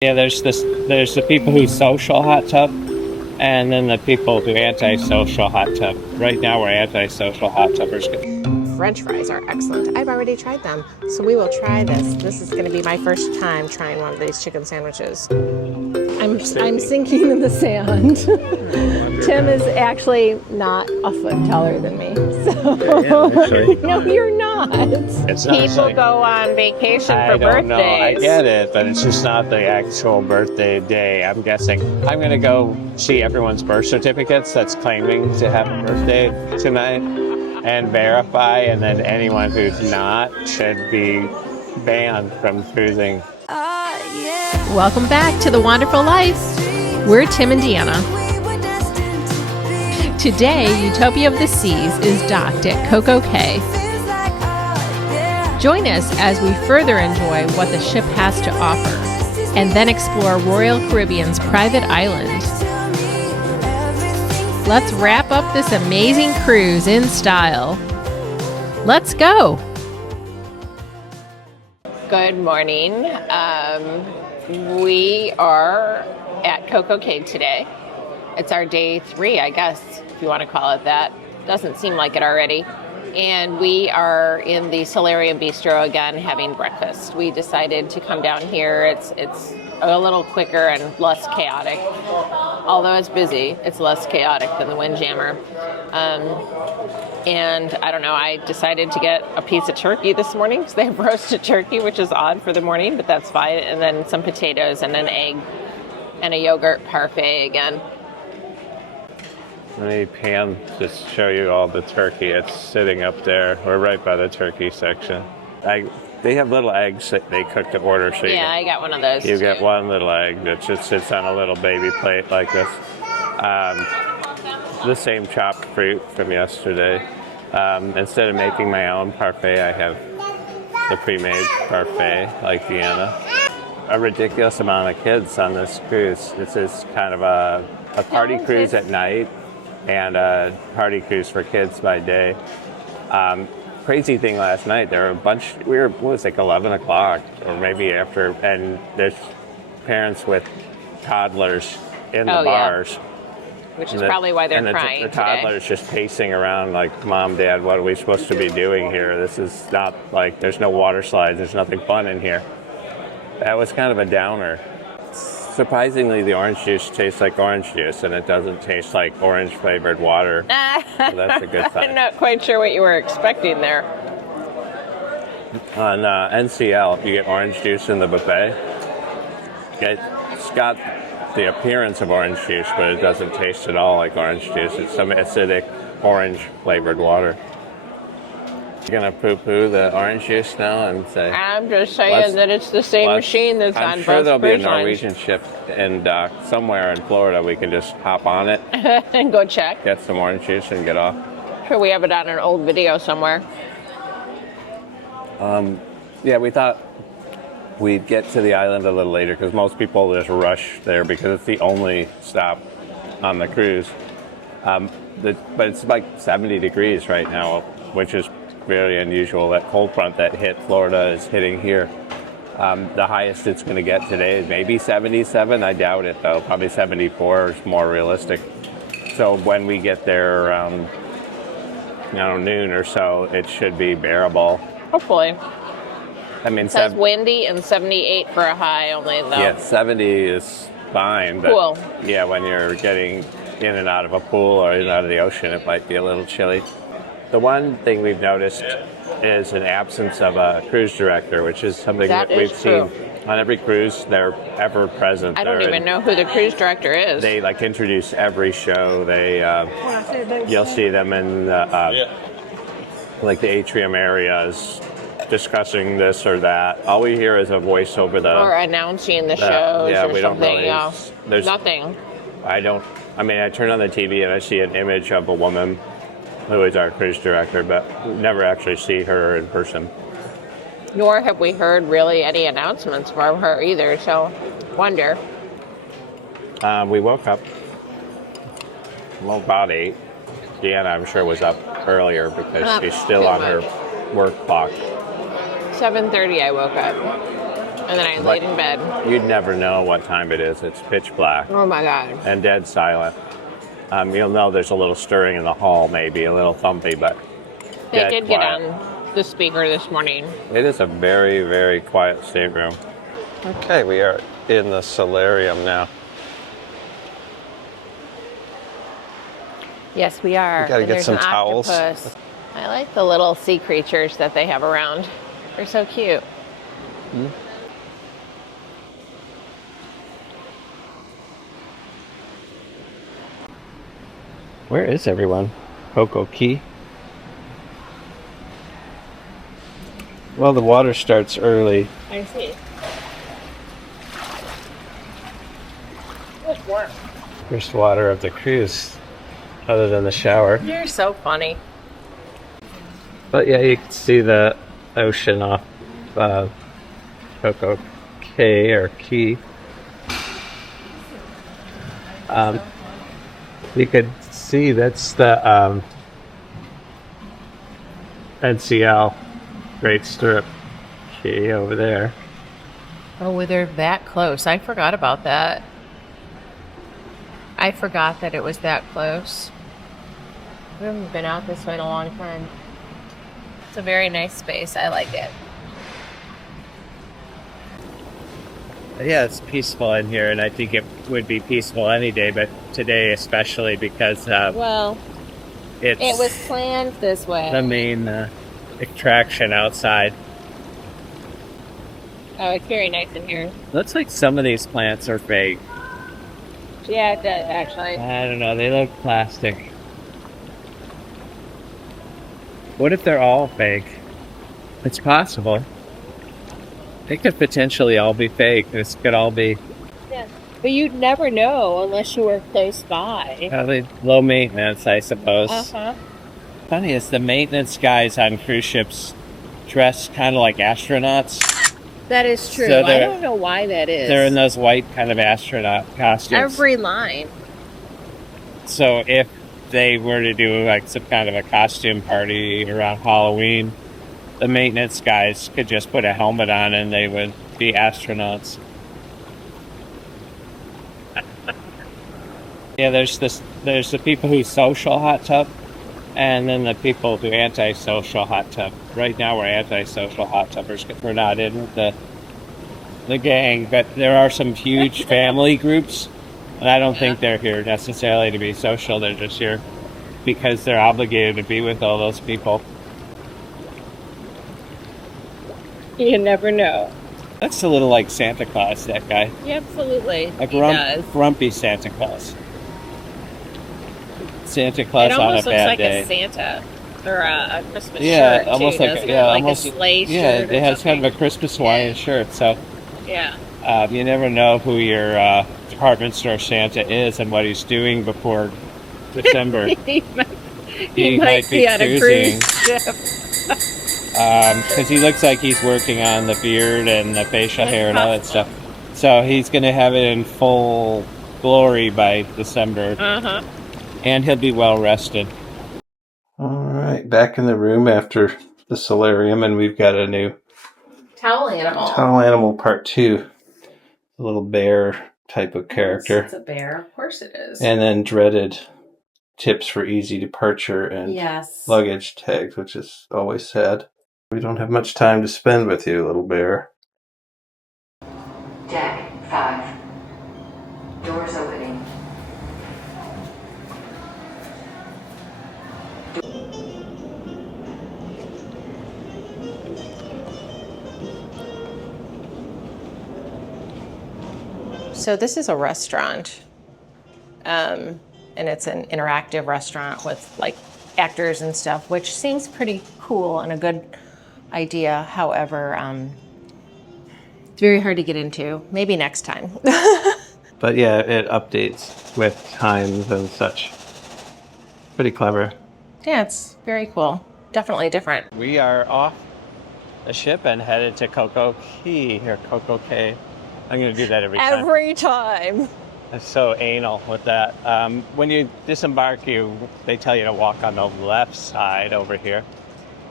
Yeah, there's the people who social hot tub, and then the people who anti-social hot tub. Right now we're anti-social hot tubbers. French fries are excellent. I've already tried them, so we will try this. This is going to be my first time trying one of these chicken sandwiches. I'm sinking in the sand. Tim is actually not a foot taller than me. So no, you're not. People go on vacation for birthdays. I don't know. I get it, but it's just not the actual birthday day. I'm guessing. I'm gonna go see everyone's birth certificates that's claiming to have a birthday tonight and verify, and then anyone who's not should be banned from cruising. Welcome back to The Wonderful Life. We're Tim and Deanna. Today, Utopia of the Seas is docked at CocoCay. Join us as we further enjoy what the ship has to offer, and then explore Royal Caribbean's private island. Let's wrap up this amazing cruise in style. Let's go! Good morning. We are at CocoCay today. It's our day 3, I guess, if you want to call it that. Doesn't seem like it already. And we are in the Solarium Bistro again having breakfast. We decided to come down here. It's a little quicker and less chaotic. Although it's busy, it's less chaotic than the Windjammer. And I don't know, I decided to get a piece of turkey this morning because they have roasted turkey, which is odd for the morning, but that's fine. And then some potatoes and an egg and a yogurt parfait again. Let me pan to show you all the turkey. It's sitting up there. We're right by the turkey section. They have little eggs that they cook to order. So I got one of those. You get one little egg that just sits on a little baby plate like this. The same chopped fruit from yesterday. Instead of making my own parfait, I have the pre-made parfait like Deanna. A ridiculous amount of kids on this cruise. This is kind of a party cruise at night and a party cruise for kids by day. Crazy thing last night, there were a bunch, it was like 11 o'clock or maybe after, and there's parents with toddlers in the bars. Yeah. Which is probably why they're crying the toddler's just pacing around like, Mom, Dad, what are we supposed to be doing here? This is not like, there's no water slides, there's nothing fun in here. That was kind of a downer. Surprisingly, the orange juice tastes like orange juice, and it doesn't taste like orange-flavored water. So that's a good sign. I'm not quite sure what you were expecting there. On NCL, if you get orange juice in the buffet, it's got the appearance of orange juice, but it doesn't taste at all like orange juice. It's some acidic orange-flavored water. You're going to poo-poo the orange juice now and say... I'm just saying that it's the same machine that's on both I'm sure there'll be a cruise Norwegian ship in somewhere in Florida. We can just hop on it. and go check. Get some orange juice and get off. Sure, we have it on an old video somewhere. Yeah, we thought we'd get to the island a little later because most people just rush there because it's the only stop on the cruise. But it's like 70 degrees right now, which is very unusual. That cold front that hit Florida is hitting here. The highest it's going to get today is maybe 77. I doubt it, though. Probably 74 is more realistic. So when we get there around noon or so, it should be bearable. Hopefully. I mean, it says windy and 78 for a high only, though. Yeah, 70 is fine. But cool. Yeah, when you're getting in and out of a pool or in and out of the ocean, it might be a little chilly. The one thing we've noticed is an absence of a cruise director, which is something that we've seen on every cruise. They're ever present. I don't even know who the cruise director is. They introduce every show. You'll see them in the atrium areas discussing this or that. All we hear is a voice over or announcing the shows or we something. Don't really, there's nothing. I turn on the TV and I see an image of a woman who is our cruise director, but we never actually see her in person. Nor have we heard really any announcements from her either, so wonder. We woke up about 8. Deanna, I'm sure, was up earlier because she's still on her work clock. 7:30 I woke up. And then I laid in bed. You'd never know what time it is. It's pitch black Oh my God. and dead silent. You'll know there's a little stirring in the hall, maybe a little thumpy, but They dead did quiet. get on the speaker this morning. It is a very, very quiet stateroom. Okay, we are in the solarium now. Yes, we are. We gotta And get there's some an towels. octopus. I like the little sea creatures that they have around. They're so cute. Where is everyone? CocoCay? Well, the water starts early. I see. It's warm. First water of the cruise, other than the shower. You're so funny. But yeah, you can see the ocean off CocoCay or Key. You could see that's the NCL Great Stirrup Key over there. Oh, well, they're that close. I forgot about that. I forgot that it was that close. We haven't been out this way in a long time. It's a very nice space. I like it. Yeah, it's peaceful in here, and I think it would be peaceful any day, but today especially because Well, it's it was planned this way. the main attraction outside. Oh, it's very nice in here. Looks like some of these plants are fake. Yeah, it does, actually. I don't know, they look plastic. What if they're all fake? It's possible. They could potentially all be fake. This could all be Yeah. But you'd never know unless you were close by. probably low maintenance, I suppose. Uh-huh. Funny is the maintenance guys on cruise ships dress kind of like astronauts. That is true. So I they're- don't know why that is. They're in those white kind of astronaut costumes. every line. So if they were to do like some kind of a costume party around Halloween, the maintenance guys could just put a helmet on and they would be astronauts. Yeah, there's the people who social hot tub, and then the people who antisocial hot tub. Right now we're antisocial hot tubbers because we're not in the gang, but there are some huge family groups, and I don't think they're here necessarily to be social. They're just here because they're obligated to be with all those people. You never know. That's a little like Santa Claus, that guy. Yeah, absolutely. A He does. grumpy Santa Claus. Santa Claus It on a almost looks bad like day. a Santa or a Christmas Yeah, shirt almost too, like doesn't yeah, it? Like almost a sleigh yeah. shirt. It has kind of a Christmas Hawaiian shirt, so Yeah. you never know who your department store Santa is and what he's doing before December. he He might be on a choosing. cruise ship. Because he looks like he's working on the beard and the facial hair and all that stuff. So he's going to have it in full glory by December. Uh-huh. And he'll be well rested. All right, back in the room after the solarium, and we've got a new Towel animal. towel animal part 2. A little bear type of character. It's a bear. Of course it is. And then dreaded tips for easy departure and Yes. luggage tags, which is always sad. We don't have much time to spend with you, little bear. Deck 5. Doors opening. So this is a restaurant, and it's an interactive restaurant with like actors and stuff, which seems pretty cool and a good idea. However, it's very hard to get into. Maybe next time. But yeah, it updates with times and such. Pretty clever. Yeah, it's very cool. Definitely different. We are off the ship and headed to CocoCay or CocoCay. I'm going to do that every time. Every time. I'm so anal with that. When you disembark, they tell you to walk on the left side over here.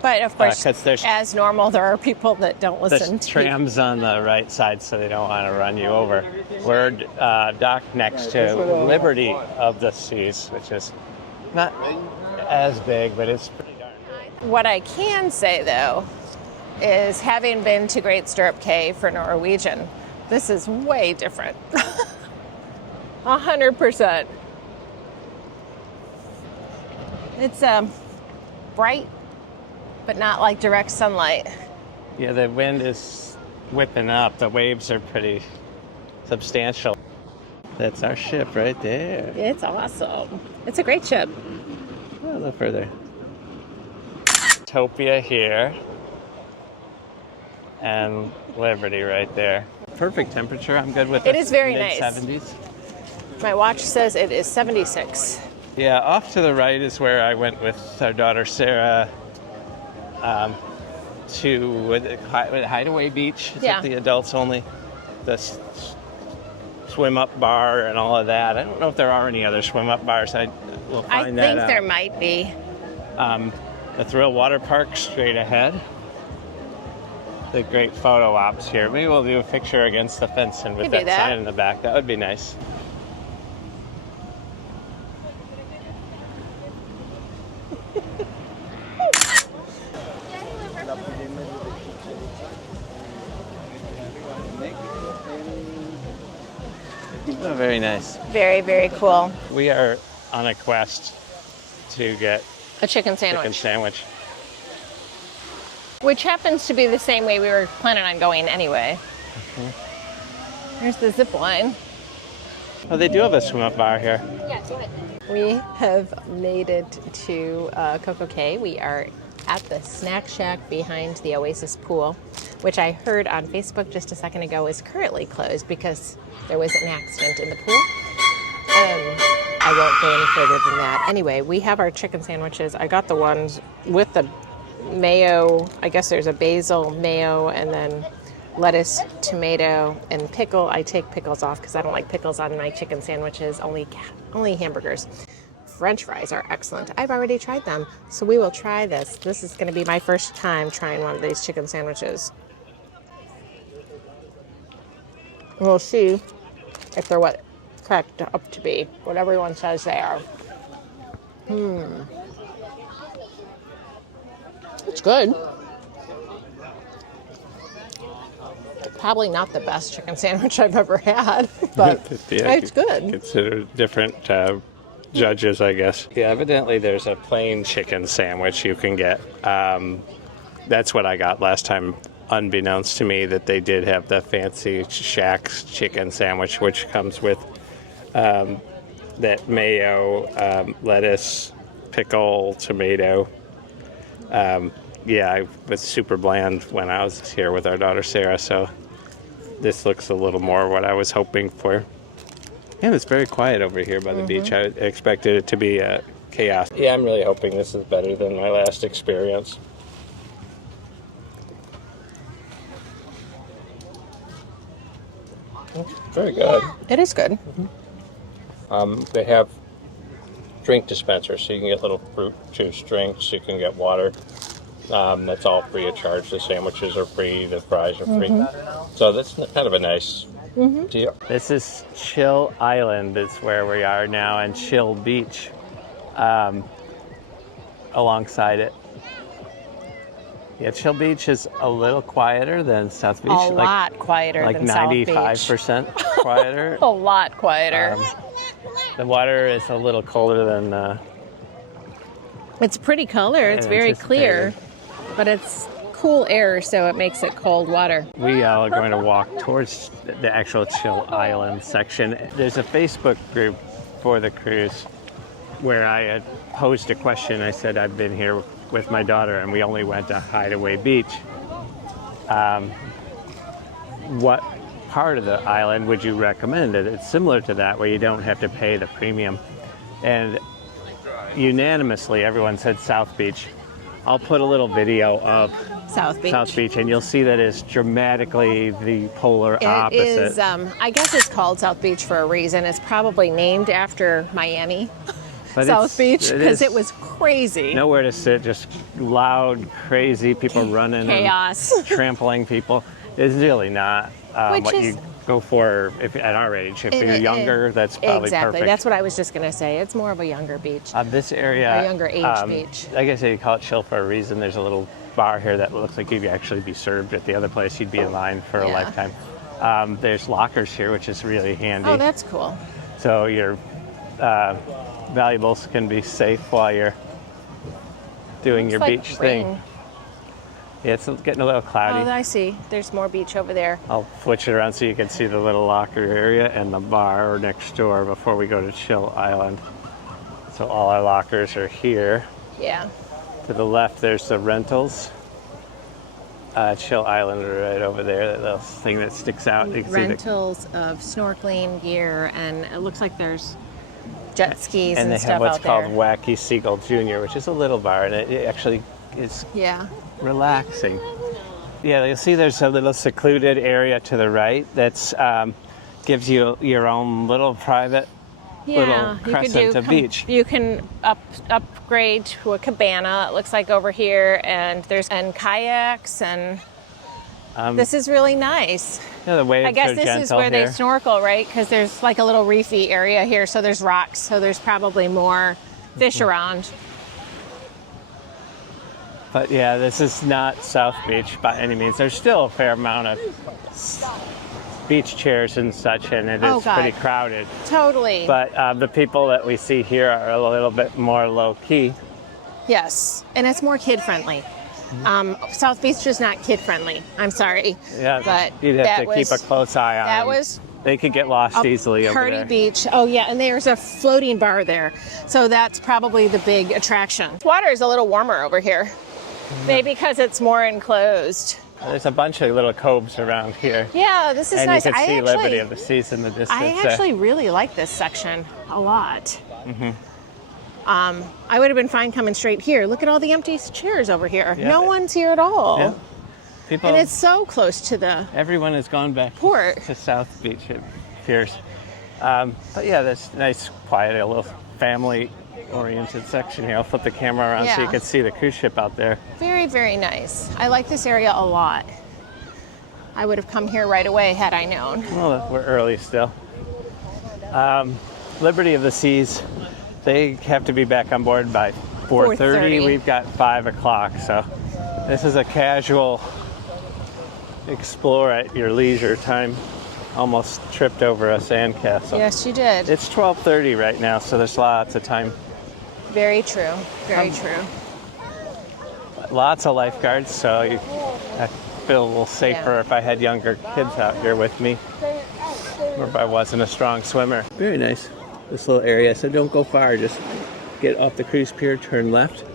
But of course, 'cause there's- as normal, there are people that don't listen There's to trams on the right side, so they don't want to run you over. We're docked next to Liberty of the Seas, which is not as big, but it's pretty darn. What I can say, though, is having been to Great Stirrup Cay for Norwegian, this is way different. 100%. It's bright, but not like direct sunlight. Yeah, the wind is whipping up. The waves are pretty substantial. That's our ship right there. It's awesome. It's a great ship. A little further. Utopia here. And Liberty right there. Perfect temperature. I'm good with it. It is very nice. Mid-70s. My watch says it is 76. Yeah, off to the right is where I went with our daughter Sarah to Hideaway Beach. Is Yeah. it the adults only? The swim up bar and all of that. I don't know if there are any other swim up bars. We'll I find that think out. there might be. The Thrill Water Park straight ahead. The great photo ops here. Maybe we'll do a picture against the fence and with Could do that that. sign in the back. That would be nice. Oh, very nice. Very, very cool. We are on a quest to get A chicken sandwich. chicken sandwich. Which happens to be the same way we were planning on going anyway. There's the zip line. Oh, they do have a swim up bar here. We have made it to CocoCay. We are at the snack shack behind the Oasis pool, which I heard on Facebook just a second ago is currently closed because there was an accident in the pool. I won't go any further than that. Anyway, we have our chicken sandwiches. I got the ones with the mayo. I guess there's a basil, mayo, and then lettuce, tomato, and pickle. I take pickles off because I don't like pickles on my chicken sandwiches, only hamburgers. French fries are excellent. I've already tried them, so we will try this. This is going to be my first time trying one of these chicken sandwiches. We'll see if they're what cracked up to be, what everyone says they are. It's good. Probably not the best chicken sandwich I've ever had, but Yeah, it's good. Consider different judges, I guess. Yeah, evidently there's a plain chicken sandwich you can get. That's what I got last time, unbeknownst to me, that they did have the fancy Shack's chicken sandwich, which comes with that mayo, lettuce, pickle, tomato. Yeah, I was super bland when I was here with our daughter Sarah, so this looks a little more what I was hoping for. And it's very quiet over here by the beach. I expected it to be chaos. Yeah, I'm really hoping this is better than my last experience. It's very good. It is good. They have drink dispensers, so you can get little fruit juice drinks, you can get water. That's all free of charge. The sandwiches are free, the fries are free. So that's kind of a nice deal. This is Chill Island is where we are now, and Chill Beach alongside it. Yeah, Chill Beach is a little quieter than South Beach. A lot quieter like than South Beach. 95% quieter. A lot quieter. The water is a little colder than It's pretty color. It's very clear, but it's cool air, so it makes it cold water. We are going to walk towards the actual Chill Island section. There's a Facebook group for the cruise where I had posed a question. I said, I've been here with my daughter and we only went to Hideaway Beach. What part of the island would you recommend? It's similar to that where you don't have to pay the premium. And unanimously, everyone said South Beach. I'll put a little video of South Beach. and you'll see that it's dramatically the polar opposite. It is, I guess it's called South Beach for a reason. It's probably named after Miami. South Beach because it was crazy. Nowhere to sit, just loud, crazy people running, Chaos, and trampling people. It's really not what you go for if at our age. If you're younger, that's probably exactly. perfect. That's what I was just gonna say. It's more of a younger beach. This area, A younger age beach. Like I say, you call it chill for a reason. There's a little bar here that looks like you'd actually be served. At the other place, you'd be in line for a lifetime. There's lockers here, which is really handy. Oh, that's cool. So your valuables can be safe while you're doing your beach thing. Yeah, it's getting a little cloudy. Oh, I see. There's more beach over there. I'll switch it around so you can see the little locker area and the bar next door before we go to Chill Island. So all our lockers are here. Yeah. To the left, there's the rentals. Chill Island right over there, that little thing that sticks out. You can Rentals of snorkeling gear, and it looks like there's jet skis and they stuff have what's out there. called Wacky Seagull Jr., which is a little bar, and it actually is relaxing. Yeah, you'll see there's a little secluded area to the right that's gives you your own little private little crescent of beach. You can upgrade to a cabana, it looks like over here, and there's kayaks, and this is really nice. Yeah, the waves I guess are this gentle is where here. they snorkel, right? Because there's like a little reefy area here, so there's rocks, so there's probably more fish around. But yeah, this is not South Beach by any means. There's still a fair amount of beach chairs and such, and it is pretty crowded. Totally. But the people that we see here are a little bit more low-key. Yes, and it's more kid-friendly. South Beach is not kid-friendly. I'm sorry. Yeah, but you'd have to keep a close eye on them. They could get lost easily over there. Party Beach. Oh yeah, and there's a floating bar there. So that's probably the big attraction. Water is a little warmer over here. Maybe because it's more enclosed. There's a bunch of little coves around here. Yeah, this is and nice. You can see Liberty of the Seas in the distance. I actually really like this section a lot. I would have been fine coming straight here. Look at all the empty chairs over here. Yeah. No one's here at all. Yeah. People, and it's so close to the everyone has gone back port. To South Beach, it appears. But yeah, that's nice, quiet, a little family-oriented section here. I'll flip the camera around so you can see the cruise ship out there. Very, very nice. I like this area a lot. I would have come here right away had I known. Well, we're early still. Liberty of the Seas, they have to be back on board by 4:30. We've got 5 o'clock, so this is a casual explore at your leisure time. Almost tripped over a sandcastle. Yes, you did. It's 12:30 right now, so there's lots of time. Very true. Very true. Lots of lifeguards, so I feel a little safer if I had younger kids out here with me, or if I wasn't a strong swimmer. Very nice, this little area. So don't go far. Just get off the cruise pier, turn left,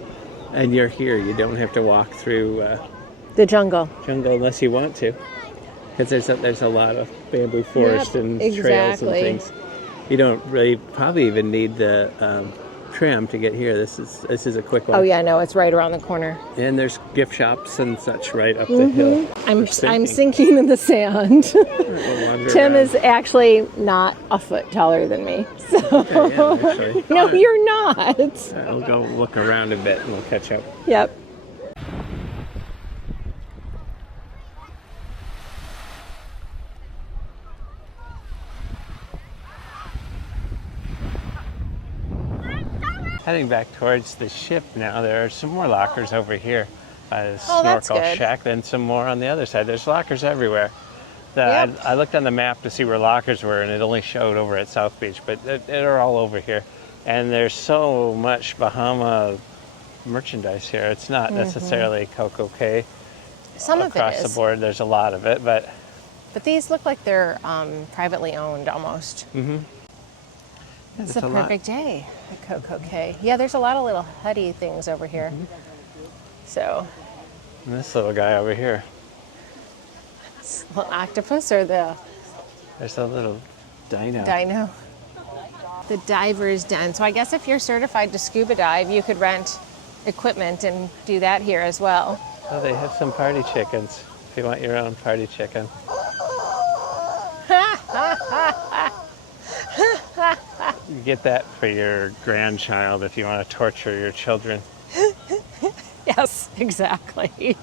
and you're here. You don't have to walk through the jungle unless you want to, because there's a lot of bamboo forest and trails and things. You don't really probably even need the tram to get here. This is a quick one. Oh yeah, no, it's right around the corner. And there's gift shops and such right up the hill. I'm sinking in the sand. Tim is actually not a foot taller than me. So Okay, yeah, actually. no, you're not. I'll go look around a bit and we'll catch up. Yep. Heading back towards the ship now. There are some more lockers over here by the that's snorkel good. shack, then some more on the other side. There's lockers everywhere. I looked on the map to see where lockers were, and it only showed over at South Beach, but they're all over here. And there's so much Bahama merchandise here. It's not necessarily CocoCay. Some of it Across is. the board, there's a lot of it, but these look like they're privately owned almost. It's a perfect day at CocoCay. Yeah, there's a lot of little huddy things over here. So. And this little guy over here. It's a little octopus or There's a little dino. Dino. The diver's den. So I guess if you're certified to scuba dive, you could rent equipment and do that here as well. Oh, they have some party chickens. If you want your own party chicken. get that for your grandchild if you want to torture your children. Yes, exactly.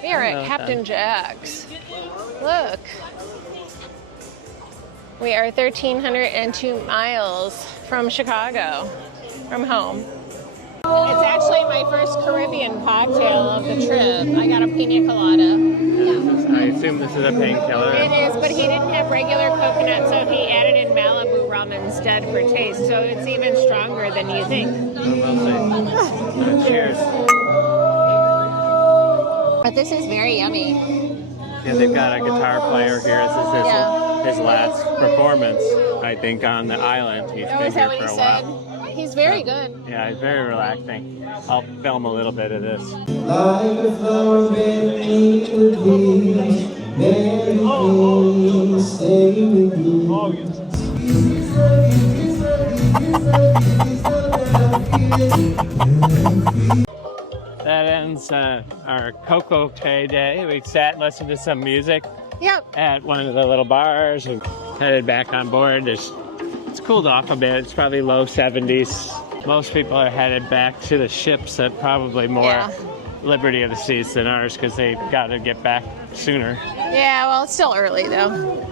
Here at Captain Jack's. Look. We are 1,302 miles from Chicago, from home. It's actually my first Caribbean cocktail of the trip. I got a pina colada. I assume this is a painkiller. It is, but he didn't have regular coconut, so he added in Malibu rum instead for taste, so it's even stronger than you think. We'll see. Cheers. But this is very yummy. Yeah, they've got a guitar player here. This is his last performance, I think, on the island. He's been Is that here what for he a said? while. He's very good. Yeah, it's very relaxing. I'll film a little bit of this. Like a flower beneath the breeze, Mary please stay with me. That ends our CocoCay day. We sat and listened to some music Yep. at one of the little bars and headed back on board. It's cooled off a bit. It's probably low 70s. Most people are headed back to the ships at probably more Yeah. Liberty of the Seas than ours because they've got to get back sooner. Yeah, well, it's still early though.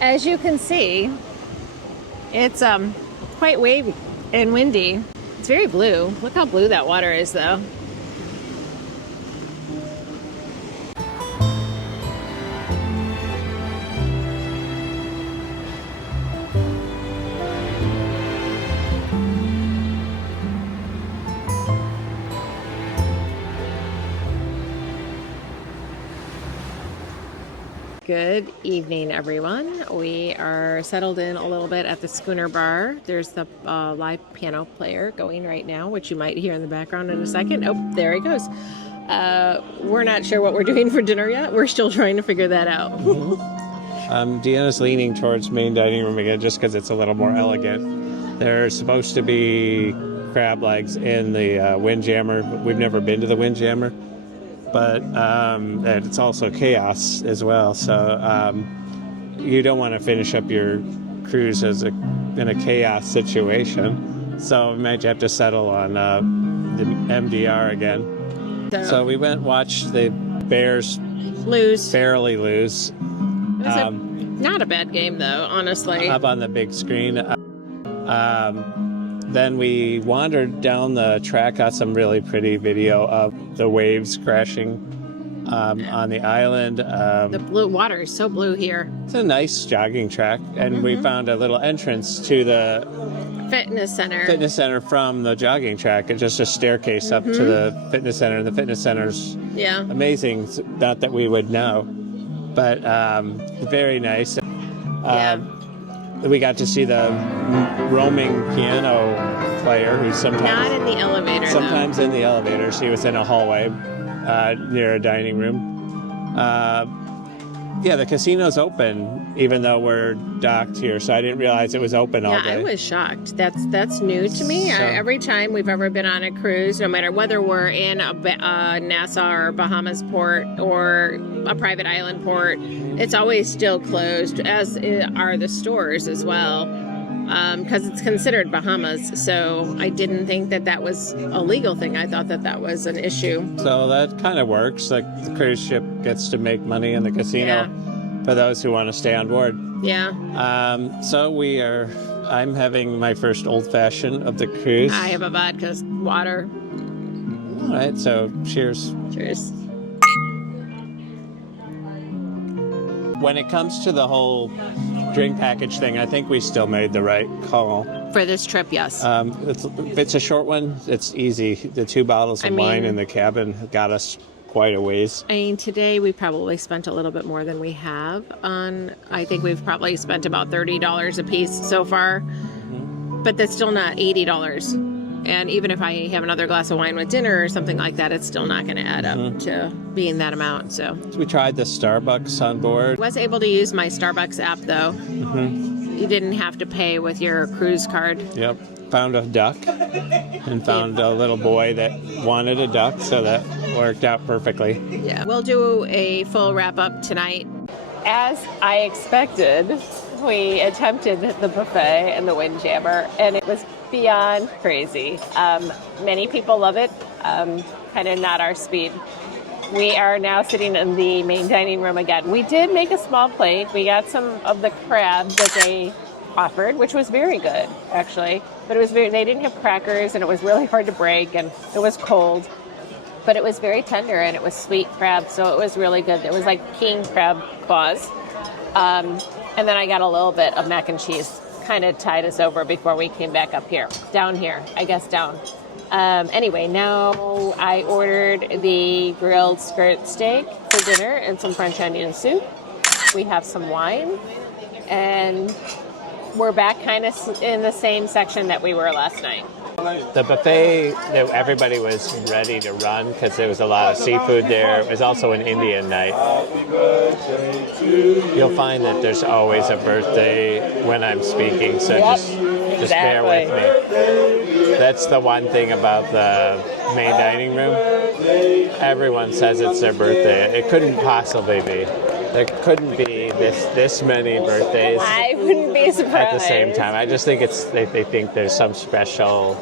As you can see, it's quite wavy and windy. It's very blue. Look how blue that water is though. Good evening, everyone. We are settled in a little bit at the Schooner Bar. There's the live piano player going right now, which you might hear in the background in a second. Oh, there he goes. We're not sure what we're doing for dinner yet. We're still trying to figure that out. Deanna's leaning towards main dining room again just because it's a little more elegant. There's supposed to be crab legs in the Windjammer, but we've never been to the Windjammer. But and it's also chaos as well. So you don't want to finish up your cruise in a chaos situation. So we might have to settle on the MDR again. So we went and watched the Bears lose. barely lose. It was not a bad game, though, honestly. Up on the big screen. Then we wandered down the track, got some really pretty video of the waves crashing on the island. The blue water is so blue here. It's a nice jogging track, and we found a little entrance to the Fitness center. from the jogging track. It's just a staircase up to the fitness center, and the fitness center's Yeah. amazing. Not that we would know, but very nice. Yeah. We got to see the roaming piano player who's Not sometimes in the elevator, sometimes in the elevator. She was in a hallway near a dining room. Yeah, the casino's open, even though we're docked here, so I didn't realize it was open all Yeah, day. I was shocked. That's new to me. So- Every time we've ever been on a cruise, no matter whether we're in a Nassau or Bahamas port or a private island port, it's always still closed, as are the stores as well, because it's considered Bahamas. So I didn't think that was a legal thing. I thought that was an issue. So that kind of works. Like the cruise ship gets to make money in the casino for those who want to stay on board. Yeah. So I'm having my first old fashioned of the cruise. I have a vodka water. All right, so cheers. Cheers. When it comes to the whole drink package thing, I think we still made the right call. For this trip, yes. If it's a short one, it's easy. The 2 bottles of wine in the cabin got us quite a ways. I mean, today we probably spent a little bit more than we have on. I think we've probably spent about $30 a piece so far, but that's still not $80. And even if I have another glass of wine with dinner or something like that, it's still not going to add up to being that amount. So We tried the Starbucks on board. was able to use my Starbucks app though. You didn't have to pay with your cruise card. Yep. Found a duck and found a little boy that wanted a duck, so that worked out perfectly. Yeah. We'll do a full wrap up tonight. As I expected, we attempted the buffet and the windjammer, and it was beyond crazy. Many people love it, kind of not our speed. We are now sitting in the main dining room again. We did make a small plate. We got some of the crab that they offered, which was very good, actually. But they didn't have crackers, and it was really hard to break, and it was cold. But it was very tender, and it was sweet crab, so it was really good. It was like king crab claws. And then I got a little bit of mac and cheese, kind of tied us over before we came back up here. Down here, I guess down. Anyway, now I ordered the grilled skirt steak for dinner and some French onion soup. We have some wine, and we're back kind of in the same section that we were last night. The buffet, everybody was ready to run because there was a lot of seafood there. It was also an Indian night. You'll find that there's always a birthday when I'm speaking, so just bear with me. That's the one thing about the main dining room. Everyone says it's their birthday. It couldn't possibly be. There couldn't be this many birthdays. I wouldn't be surprised. At the same time, I just think they think there's some special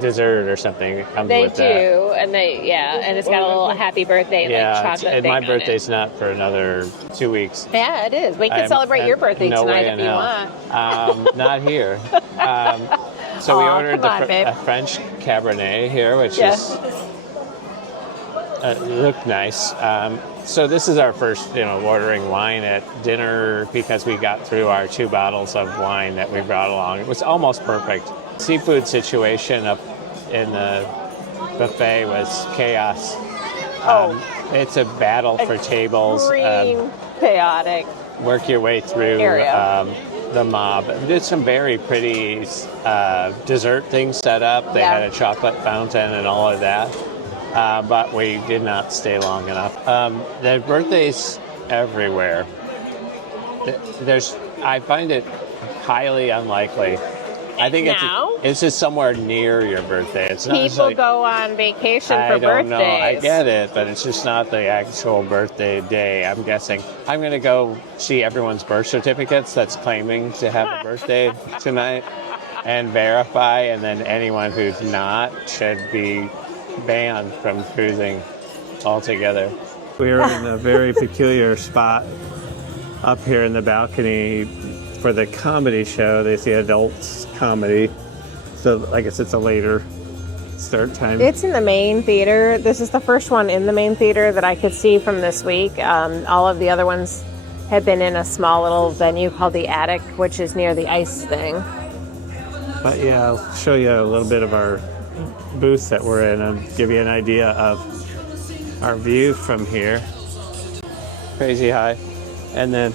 dessert or something that comes with that. They do, and and it's got a little happy birthday like chocolate and thing my on birthday's not for another 2 weeks. Yeah, it is. We can celebrate your birthday tonight if you want. Not here. So we ordered babe. a French Cabernet here, which is looked nice. So this is our first, ordering wine at dinner because we got through our 2 bottles of wine that we brought along. It was almost perfect. Seafood situation up in the buffet was chaos. It's a battle for tables. Chaotic. Work your way through the mob. Did some very pretty dessert things set up. They had a chocolate fountain and all of that. But we did not stay long enough. There are birthdays everywhere. I find it highly unlikely. I think it's just somewhere near your birthday. It's not people go on vacation for birthdays. I don't know. I get it, but it's just not the actual birthday day. I'm guessing. I'm going to go see everyone's birth certificates that's claiming to have a birthday tonight and verify, and then anyone who's not should be banned from cruising altogether. We're in a very peculiar spot up here in the balcony for the comedy show. They see adults comedy, so I guess it's a later start time. It's in the main theater. This is the first one in the main theater that I could see from this week. All of the other ones had been in a small little venue called the Attic, which is near the ice thing. But yeah, I'll show you a little bit of our booth that we're in and give you an idea of our view from here. Crazy high. And then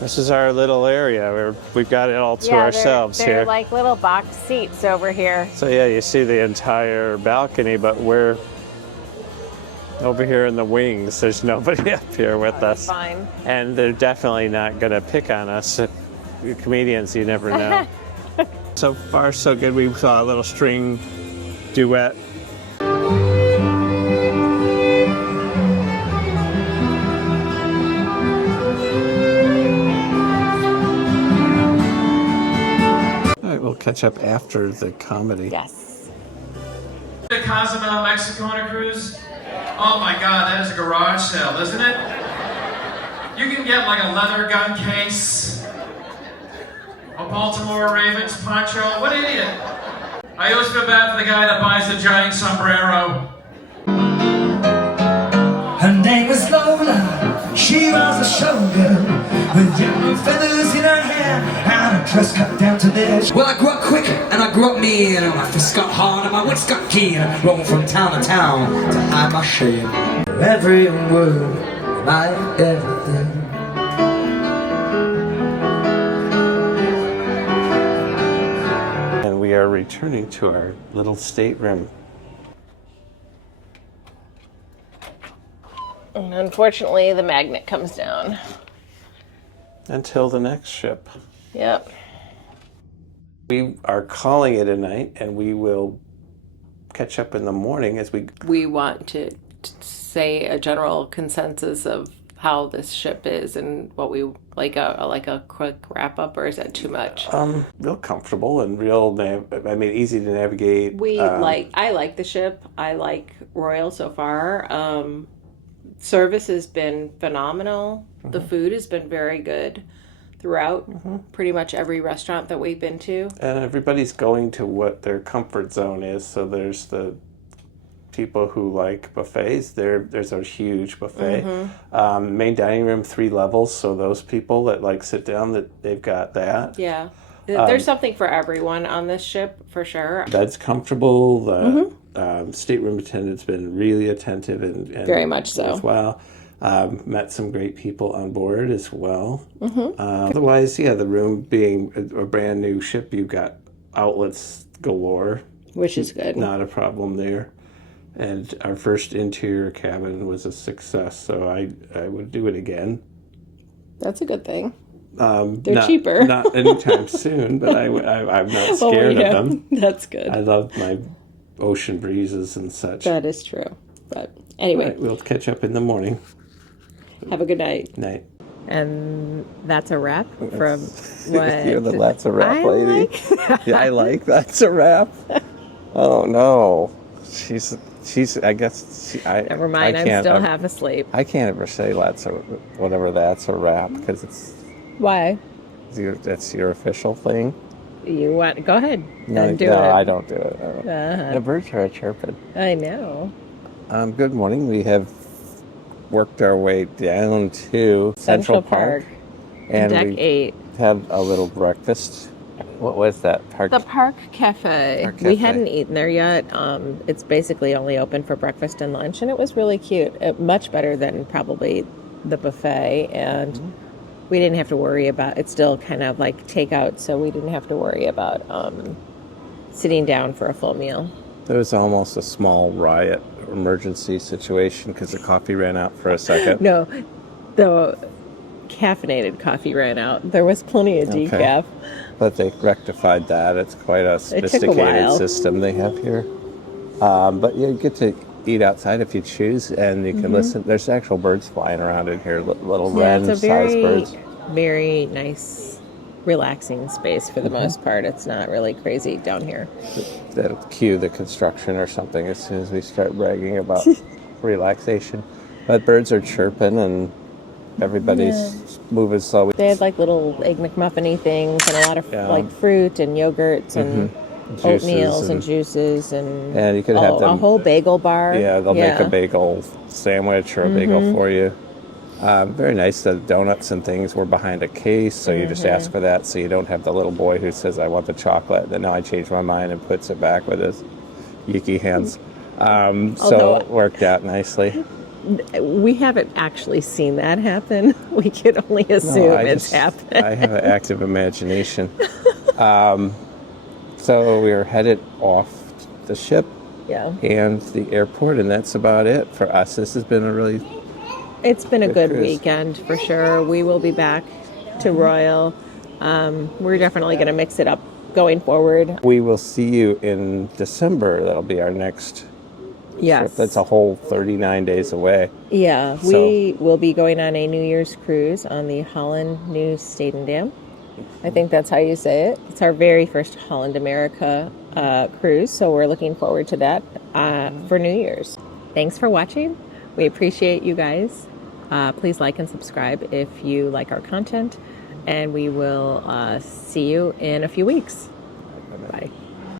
this is our little area where we've got it all to ourselves they're here. They're like little box seats over here. So yeah, you see the entire balcony, but we're over here in the wings. There's nobody up here with us. Fine. And they're definitely not going to pick on us. Comedians, you never know. So far, so good. We saw a little string duet. All right, we'll catch up after the comedy. Yes. The Cozumel, Mexico on a cruise? Oh my God, that is a garage sale, isn't it? You can get like a leather gun case, a Baltimore Ravens poncho. What idiot! I always feel bad for the guy that buys the giant sombrero. Her name was Lola, she was a showgirl with yellow feathers in her hair and a dress cut down to there. Well, I grew up quick and I grew up mean, and my fists got hard and my wits got keen, and roamed from town to town to hide my shame. Every word, my everything. And we are returning to our little stateroom. And unfortunately, the magnet comes down. until the next ship. Yep. We are calling it a night, and we will catch up in the morning as We want to say a general consensus of how this ship is and what we like a quick wrap up, or is that too much? Real comfortable and real, easy to navigate. I like the ship. I like Royal so far. Service has been phenomenal. The food has been very good throughout pretty much every restaurant that we've been to. And everybody's going to what their comfort zone is. So there's the people who like buffets. There's a huge buffet. Main dining room, 3 levels. So those people that like sit down, that they've got that. Yeah. There's something for everyone on this ship, for sure. Bed's comfortable. The stateroom attendant's been really attentive and very much so as well. Met some great people on board as well. Otherwise, the room being a brand new ship, you've got outlets galore, which is good. Not a problem there. And our first interior cabin was a success, so I would do it again. That's a good thing. They're cheaper. Not anytime soon, but I'm not scared of them. That's good. I love my ocean breezes and such. That is true. But anyway. Right, we'll catch up in the morning. Have a good night. Night. And that's a wrap from what? You're the that's a wrap lady. Like. Yeah, I like that's a wrap. Oh no. She's I guess Never mind, I'm still half asleep. I can't ever say that's a wrap because it's Why? That's your official thing. You want go ahead. No, do it. I don't do it. The birds are chirping. I know. Good morning. We have worked our way down to Central Park. And Deck we 8. had a little breakfast. What was that? The Park Cafe. We hadn't eaten there yet. It's basically only open for breakfast and lunch, and it was really cute. Much better than probably the buffet, and we didn't have to worry about it's still kind of like takeout, so we didn't have to worry about sitting down for a full meal. There was almost a small riot emergency situation because the coffee ran out for a second. No, the caffeinated coffee ran out. There was plenty of decaf. But they rectified that. It's quite a sophisticated system they have here. But you get to eat outside if you choose, and you can listen. There's actual birds flying around in here, little wren-sized birds. Very nice, relaxing space for the most part. It's not really crazy down here. That'll cue the construction or something as soon as we start bragging about relaxation. But birds are chirping, and everybody's moving slowly. They had like little Egg McMuffin-y things and a lot of like fruit and yogurts and oatmeals and juices and you could have them, a whole bagel bar. Yeah, they'll make a bagel sandwich or a bagel for you. Very nice. The donuts and things were behind a case, so you just ask for that, so you don't have the little boy who says, I want the chocolate, then now I changed my mind and puts it back with his yucky hands. So it worked out nicely. We haven't actually seen that happen. We can only assume it's happened. I have an active imagination. So we are headed off the ship and the airport, and that's about it for us. This has been It's been a good cruise. weekend for sure. We will be back to Royal. We're definitely going to mix it up going forward. We will see you in December. That'll be our next trip. That's a whole 39 days away. Yeah, we will be going on a New Year's cruise on the Holland New Stedendam. I think that's how you say it. It's our very first Holland America cruise, so we're looking forward to that for New Year's. Thanks for watching. We appreciate you guys. Please like and subscribe if you like our content, and we will see you in a few weeks.